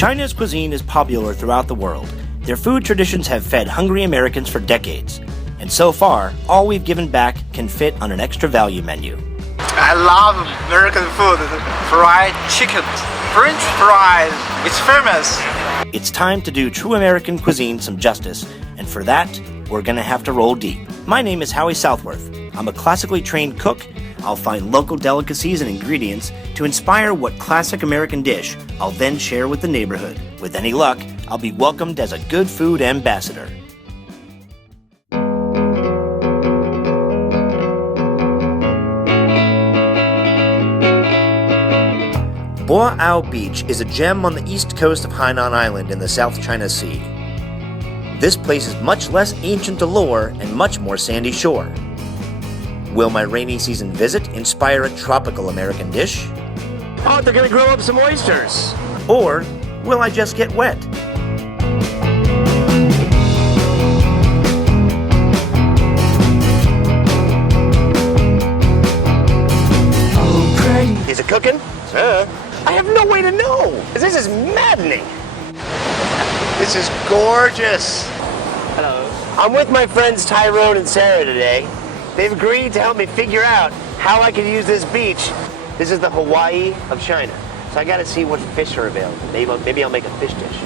China's cuisine is popular throughout the world. Their food traditions have fed hungry Americans for decades. And so far, all we've given back can fit on an extra value menu. I love American food. Fried chicken, French fries, it's famous. It's time to do true American cuisine some justice, and for that, we're gonna have to roll deep. My name is Howie Southworth. I'm a classically trained cook. I'll find local delicacies and ingredients to inspire what classic American dish I'll then share with the neighborhood. With any luck, I'll be welcomed as a good food ambassador. Boao Beach is a gem on the east coast of Hainan Island in the South China Sea. This place is much less ancient allure and much more sandy shore. Will my rainy season visit inspire a tropical American dish? Oh, they're gonna grill up some oysters. Or will I just get wet? Is it cooking? I have no way to know. This is maddening. This is gorgeous. Hello. I'm with my friends Tyrone and Sarah today. They've agreed to help me figure out how I can use this beach. This is the Hawaii of China. So I gotta see what fish are available. Maybe I'll make a fish dish.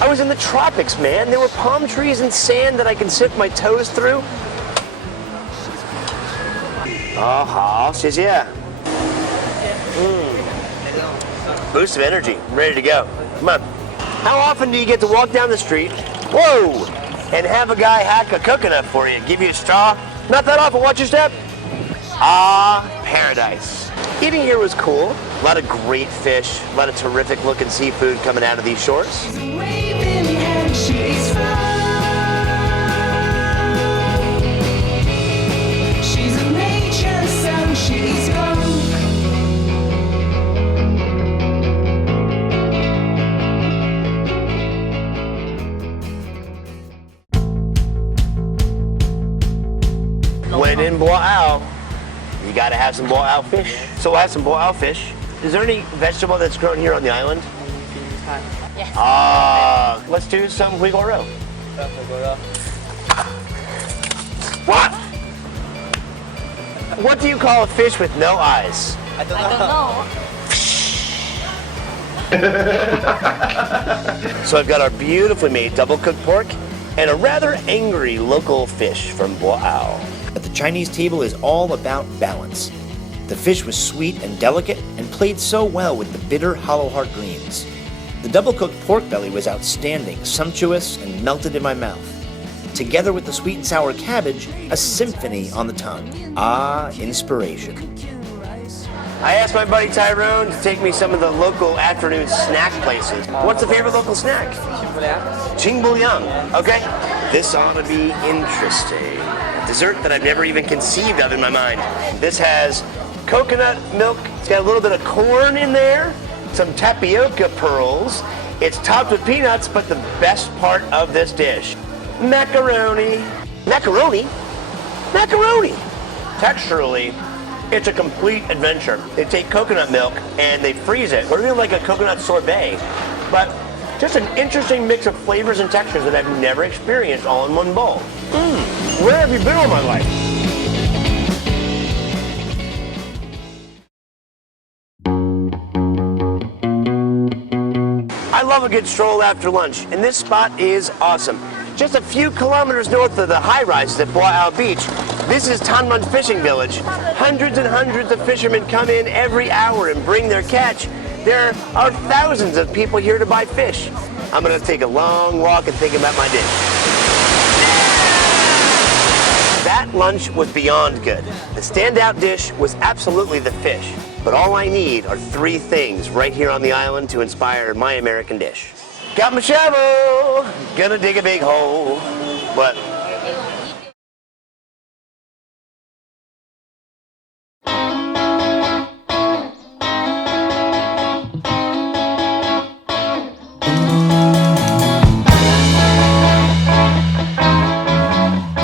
I was in the tropics, man. There were palm trees and sand that I can sink my toes through. Oh, 好，谢谢。Boost of energy, I'm ready to go. Come on. How often do you get to walk down the street, whoa, and have a guy hack a coconut for you, give you a straw? Not that often, watch your step. Ah, paradise. Eating here was cool. A lot of great fish, a lot of terrific looking seafood coming out of these shores. When in Boao, you gotta have some Boao fish. So we'll have some Boao fish. Is there any vegetable that's grown here on the island? Yes. Let's do some huigo roe. What? What do you call a fish with no eyes? I don't know. So I've got our beautifully made double cooked pork and a rather angry local fish from Boao. But the Chinese table is all about balance. The fish was sweet and delicate and played so well with the bitter hollow heart greens. The double-cooked pork belly was outstanding, sumptuous, and melted in my mouth. Together with the sweet and sour cabbage, a symphony on the tongue. Ah, inspiration. I asked my buddy Tyrone to take me some of the local afternoon snack places. What's the favorite local snack? Qingbuliang. Okay. This ought to be interesting. Dessert that I've never even conceived of in my mind. This has coconut milk. It's got a little bit of corn in there, some tapioca pearls. It's topped with peanuts, but the best part of this dish, macaroni. Macaroni? Macaroni! Texturally, it's a complete adventure. They take coconut milk and they freeze it, or even like a coconut sorbet. But just an interesting mix of flavors and textures that I've never experienced all in one bowl. Where have you been all my life? I love a good stroll after lunch, and this spot is awesome. Just a few kilometers north of the high-rises at Boao Beach, this is Tanmun Fishing Village. Hundreds and hundreds of fishermen come in every hour and bring their catch. There are thousands of people here to buy fish. I'm gonna take a long walk and think about my dish. That lunch was beyond good. The standout dish was absolutely the fish. But all I need are three things right here on the island to inspire my American dish. Got my shovel, gonna dig a big hole. What?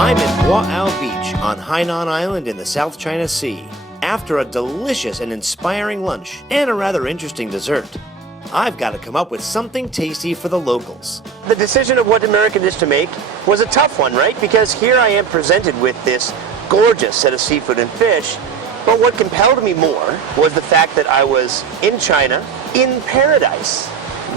I'm at Boao Beach on Hainan Island in the South China Sea. After a delicious and inspiring lunch and a rather interesting dessert, I've got to come up with something tasty for the locals. The decision of what American dish to make was a tough one, right? Because here I am presented with this gorgeous set of seafood and fish, but what compelled me more was the fact that I was in China, in paradise.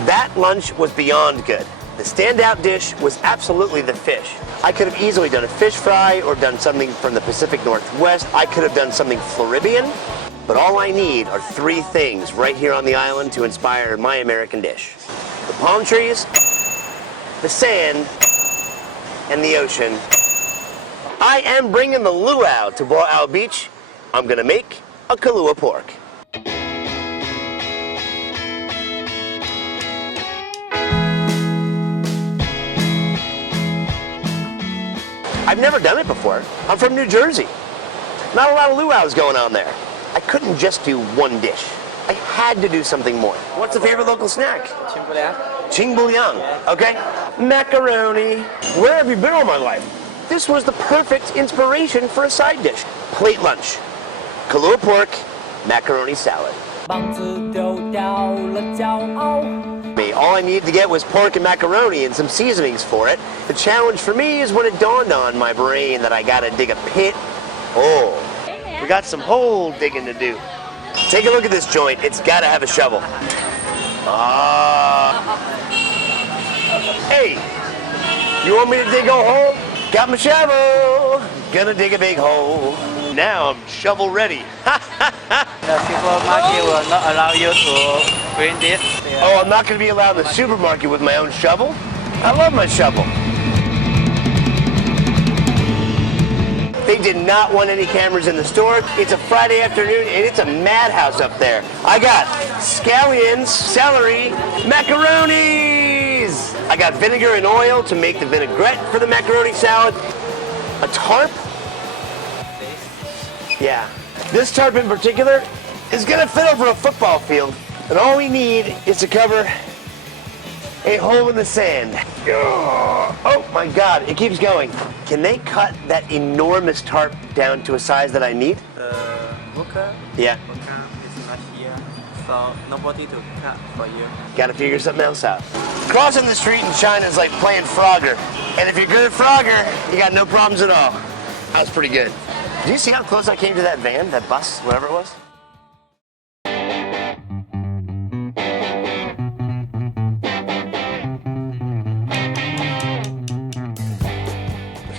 That lunch was beyond good. The standout dish was absolutely the fish. I could have easily done a fish fry or done something from the Pacific Northwest. I could have done something Floridian, but all I need are three things right here on the island to inspire my American dish. The palm trees, the sand, and the ocean. I am bringing the luau to Boao Beach. I'm gonna make a Kahlua pork. I've never done it before. I'm from New Jersey. Not a lot of luau's going on there. I couldn't just do one dish. I had to do something more. What's the favorite local snack? Ching bouillon. Okay. Macaroni. Where have you been all my life? This was the perfect inspiration for a side dish. Plate lunch. Kahlua pork, macaroni salad. All I needed to get was pork and macaroni and some seasonings for it. The challenge for me is when it dawned on my brain that I gotta dig a pit. Oh, we got some hole digging to do. Take a look at this joint. It's gotta have a shovel. Hey, you want me to dig a hole? Got my shovel. Gonna dig a big hole. Now I'm shovel ready. The supermarket will not allow you to bring this. Oh, I'm not going to be allowed in the supermarket with my own shovel? I love my shovel. They did not want any cameras in the store. It's a Friday afternoon and it's a madhouse up there. I got scallions, celery, macaronis. I got vinegar and oil to make the vinaigrette for the macaroni salad. A tarp. Yeah. This tarp in particular is gonna fit over a football field. And all we need is to cover a hole in the sand. Oh my God, it keeps going. Can they cut that enormous tarp down to a size that I need? The worker, Yeah. is not here, so nobody to cut for you. Gotta figure something else out. Crossing the street in China is like playing Frogger. And if you're good at Frogger, you got no problems at all. That was pretty good. Do you see how close I came to that van, that bus, whatever it was?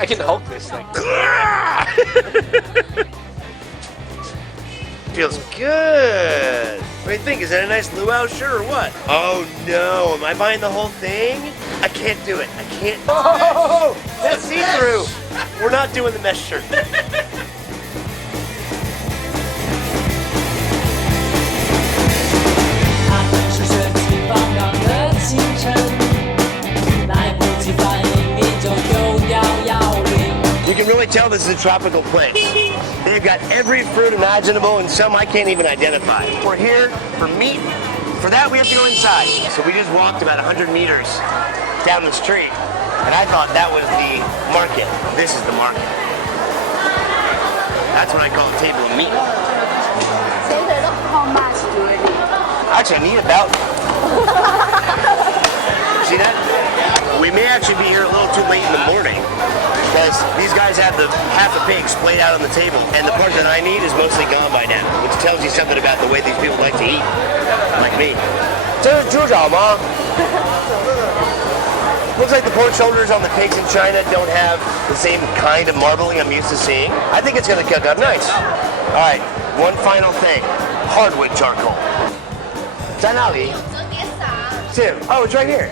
I can hold this thing. Feels good. What do you think? Is that a nice luau shirt or what? Oh no, am I buying the whole thing? I can't do it. I can't. Oh, that's see-through. We're not doing the mesh shirt. You can really tell this is a tropical place. They've got every fruit imaginable and some I can't even identify. We're here for meat. For that, we have to go inside. So we just walked about 100 meters down the street, and I thought that was the market. This is the market. That's what I call a table of meat. How much do you need? Actually, I need about. See that? We may actually be here a little too late in the morning because these guys have the half a pig splayed out on the table, and the part that I need is mostly gone by now, which tells you something about the way these people like to eat, like me. Looks like the pork shoulders on the pigs in China don't have the same kind of marbling I'm used to seeing. I think it's gonna cook up nice. All right, one final thing, hardwood charcoal. 在哪里? Oh, it's right here.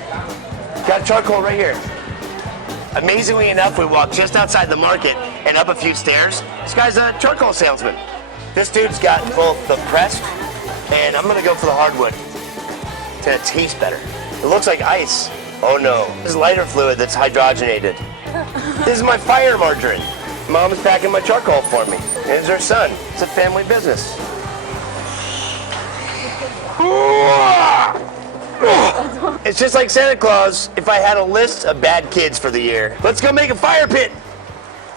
Got charcoal right here. Amazingly enough, we walked just outside the market and up a few stairs. This guy's a charcoal salesman. This dude's got both the pressed, and I'm gonna go for the hardwood. It's gonna taste better. It looks like ice. Oh no, this is lighter fluid that's hydrogenated. This is my fire margarine. Mom's packing my charcoal for me. And it's her son. It's a family business. It's just like Santa Claus if I had a list of bad kids for the year. Let's go make a fire pit.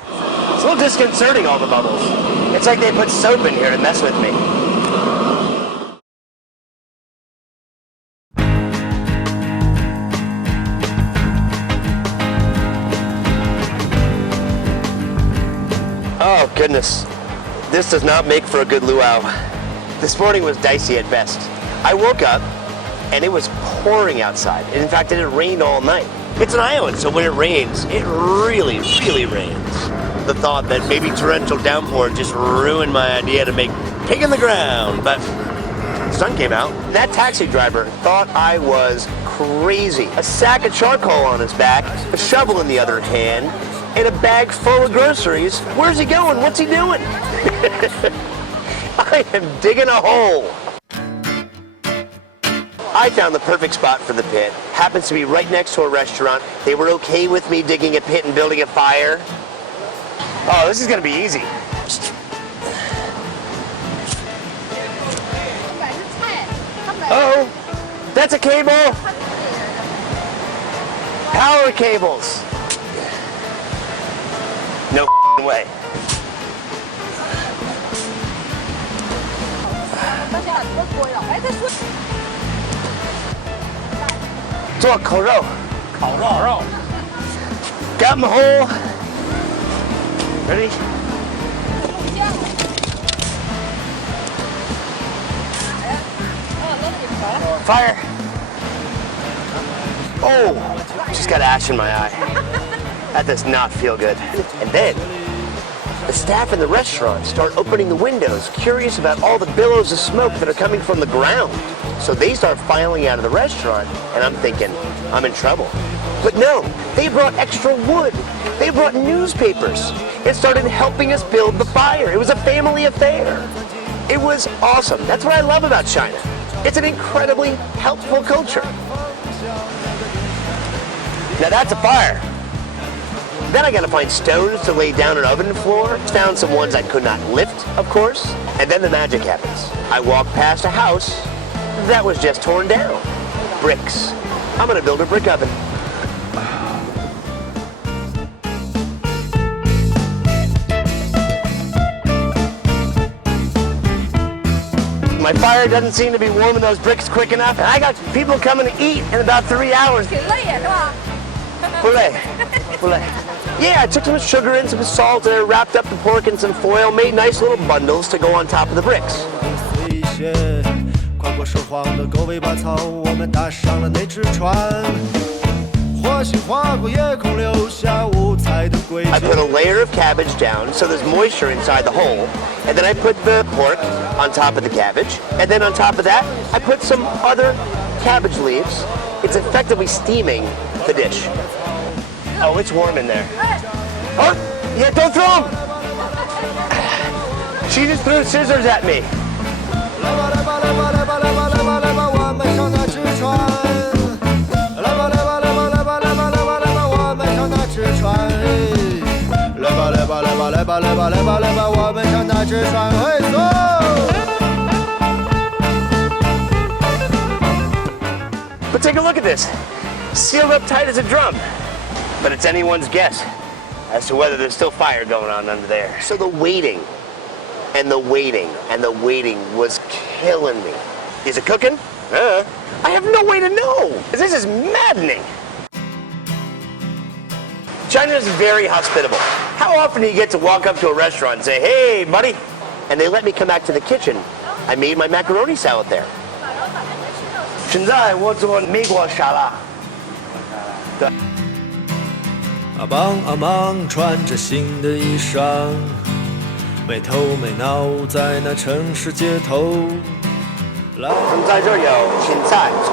It's a little disconcerting, all the bubbles. It's like they put soap in here to mess with me. goodness. This does not make for a good luau. This morning was dicey at best. I woke up and it was pouring outside. In fact, it had rained all night. It's an island, so when it rains, it really, really rains. The thought that maybe torrential downpour just ruined my idea to make pig in the ground, but the sun came out. That taxi driver thought I was crazy. A sack of charcoal on his back, a shovel in the other hand, and a bag full of groceries. Where's he going? What's he doing? I am digging a hole. I found the perfect spot for the pit. Happens to be right next to a restaurant. They were okay with me digging a pit and building a fire. Oh, this is gonna be easy. Oh, that's a cable. Power cables. No way. Got my hole. Ready? Fire. Oh, just got ash in my eye. That does not feel good. And then the staff in the restaurant start opening the windows, curious about all the billows of smoke that are coming from the ground. So they start filing out of the restaurant, and I'm thinking, I'm in trouble. But no, they brought extra wood. They brought newspapers and started helping us build the fire. It was a family affair. It was awesome. That's what I love about China. It's an incredibly helpful culture. Now that's a fire. Then I gotta find stones to lay down an oven floor. Found some ones I could not lift, of course. And then the magic happens. I walk past a house that was just torn down. Bricks. I'm gonna build a brick oven. My fire doesn't seem to be warming those bricks quick enough. And I got people coming to eat in about 3 hours. Poulet. Yeah, I took some sugar and some salt and I wrapped up the pork in some foil, made nice little bundles to go on top of the bricks. I put a layer of cabbage down so there's moisture inside the hole, and then I put the pork on top of the cabbage, and then on top of that, I put some other cabbage leaves. It's effectively steaming the dish. Oh, it's warm in there. Oh, yeah, don't throw them! She just threw scissors at me. But take a look at this. Sealed up tight as a drum. But it's anyone's guess as to whether there's still fire going on under there. So the waiting and the waiting and the waiting was killing me. Is it cooking? I have no way to know. This is maddening. China is very hospitable. How often do you get to walk up to a restaurant and say, hey, buddy? And they let me come back to the kitchen. I made my macaroni salad there. 现在我做美国沙拉。阿邦阿忙穿着新的衣裳，没头没脑在那城市街头。我们在这儿有芹菜、葱、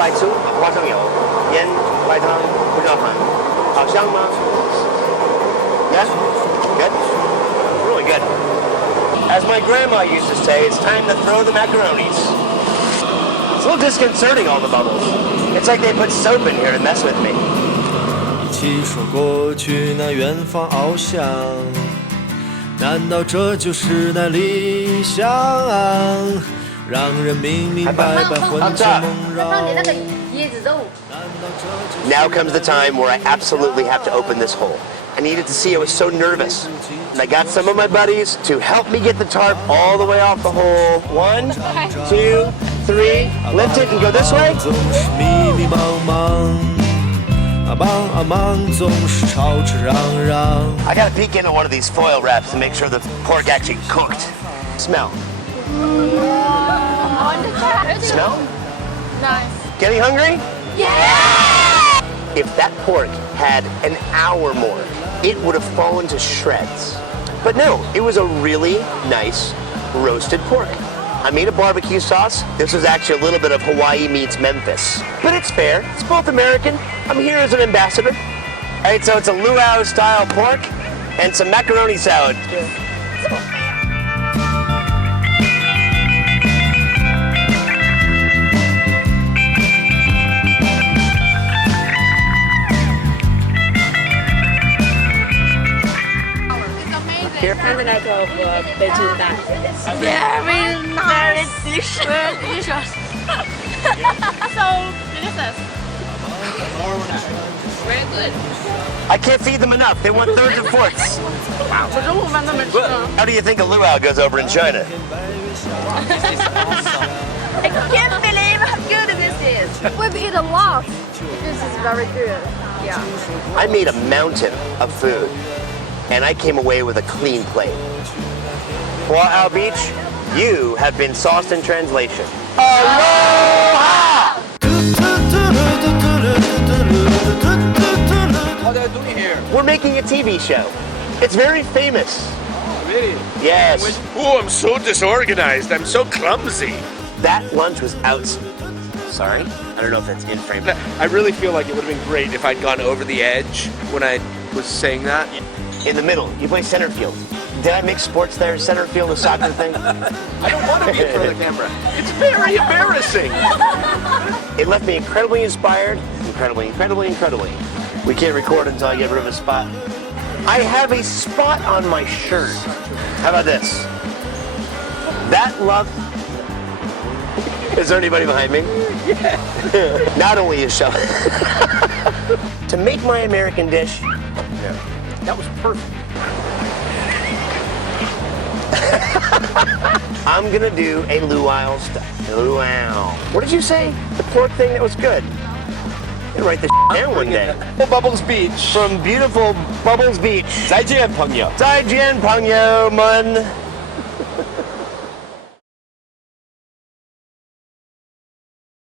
白醋、花生油、盐、白糖、胡椒粉，好香吗 ？Yes, good, really good. As my grandma used to say, it's time to throw the macaronis. It's a little disconcerting, all the bubbles. It's like they put soap in here and mess with me. 一起说过去那远方翱翔，难道这就是那理想？让人明明白白魂牵梦绕。 Now comes the time where I absolutely have to open this hole. I needed to see I was so nervous. And I got some of my buddies to help me get the tarp all the way off the hole. 1, 2, 3, lift it and go this way. 总是迷迷茫茫，啊忙啊忙，总是吵着嚷嚷。 I gotta peek into one of these foil wraps to make sure the pork actually cooked. Smell. Smell? Nice. Getting hungry? Yeah! If that pork had an hour more, it would have fallen to shreds. But no, it was a really nice roasted pork. I made a barbecue sauce. This was actually a little bit of Hawaii meets Memphis. But it's fair. It's both American. I'm here as an ambassador. All right, so it's a luau style pork and some macaroni salad. Here. Kind of like of Beijing duck. Very nice. Very delicious. So delicious. Very good. I can't feed them enough. They want thirds and fourths. 我中午饭都没吃。 How do you think a luau goes over in China? I can't believe how good this is. We've eaten a lot. This is very good. Yeah. I made a mountain of food, and I came away with a clean plate. Wow, Beach, you have been sauced in translation. Aloha! What are you doing here? We're making a TV show. It's very famous. Really? Yes. Oh, I'm so disorganized. I'm so clumsy. That lunch was out. Sorry? I don't know if that's in frame. I really feel like it would have been great if I'd gone over the edge when I was saying that. In the middle. You play center field. Did I mix sports there? Center field, a soccer thing? I don't want to be in front of the camera. It's very embarrassing. It left me incredibly inspired. Incredibly. We can't record until I get rid of a spot. I have a spot on my shirt. How about this? That love. Is there anybody behind me? Yeah. Not only is show. To make my American dish, that was perfect. I'm gonna do a luau stuff. Luau. What did you say? The pork thing that was good. You'll write this down one day. Bubbles Beach. From beautiful Bubbles Beach. 再见，朋友。再见，朋友们。